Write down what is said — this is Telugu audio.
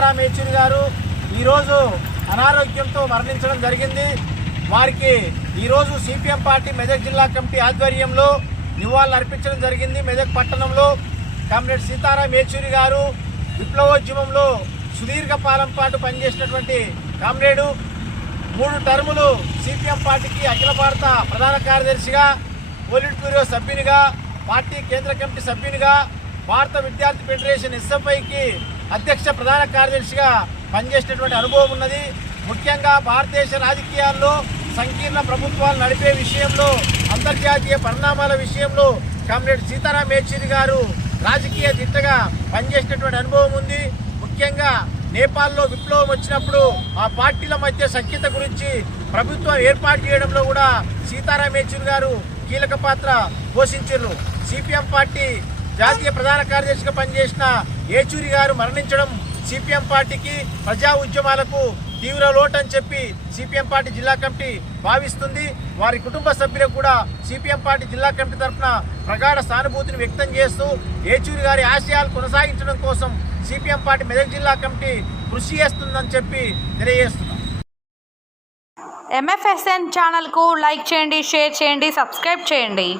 సీతారాం యేచూరి గారు ఈరోజు అనారోగ్యంతో మరణించడం జరిగింది. వారికి ఈరోజు సిపిఎం పార్టీ మెదక్ జిల్లా కమిటీ ఆధ్వర్యంలో నివాళులు అర్పించడం జరిగింది మెదక్ పట్టణంలో. కామ్రేడ్ సీతారాం యేచూరి గారు విప్లవోద్యమంలో సుదీర్ఘ కాలం పాటు పనిచేసినటువంటి కామ్రేడు మూడు టర్ములు సిపిఎం పార్టీకి అఖిల భారత ప్రధాన కార్యదర్శిగా పోలిట్ బ్యూరో సభ్యునిగా పార్టీ కేంద్ర కమిటీ సభ్యునిగా భారత విద్యార్థి ఫెడరేషన్ ఎస్ఎఫ్ఐకి అధ్యక్ష ప్రధాన కార్యదర్శిగా పనిచేసినటువంటి అనుభవం ఉన్నది. ముఖ్యంగా భారతదేశ రాజకీయాల్లో సంకీర్ణ ప్రభుత్వాలు నడిపే విషయంలో అంతర్జాతీయ పరిణామాల విషయంలో కామ్రేడ్ సీతారాం యేచూరి గారు రాజకీయ దిట్టగా పనిచేసినటువంటి అనుభవం ఉంది. ముఖ్యంగా నేపాల్లో విప్లవం వచ్చినప్పుడు ఆ పార్టీల మధ్య సఖ్యత గురించి ప్రభుత్వం ఏర్పాటు చేయడంలో కూడా సీతారాం యేచూరి గారు కీలక పాత్ర పోషించారు. సిపిఎం పార్టీ జాతీయ ప్రధాన కార్యదర్శిగా పనిచేసిన ఏచూరి గారు మరణించడం సిపిఎం పార్టీకి ప్రజా ఉద్యమాలకు తీవ్ర లోటని అని చెప్పి సిపిఎం పార్టీ జిల్లా కమిటీ భావిస్తుంది. వారి కుటుంబ సభ్యులకు కూడా సిపిఎం పార్టీ జిల్లా కమిటీ తరఫున ప్రగాఢ సానుభూతిని వ్యక్తం చేస్తూ ఏచూరి గారి ఆశయాలు కొనసాగించడం కోసం సిపిఎం పార్టీ మెదక్ జిల్లా కమిటీ కృషి చేస్తుందని చెప్పి తెలియజేస్తున్నాం. ఎంఎఫ్ఎస్ఎన్ ఛానల్కు లైక్ చేయండి షేర్ చేయండి సబ్స్క్రైబ్ చేయండి.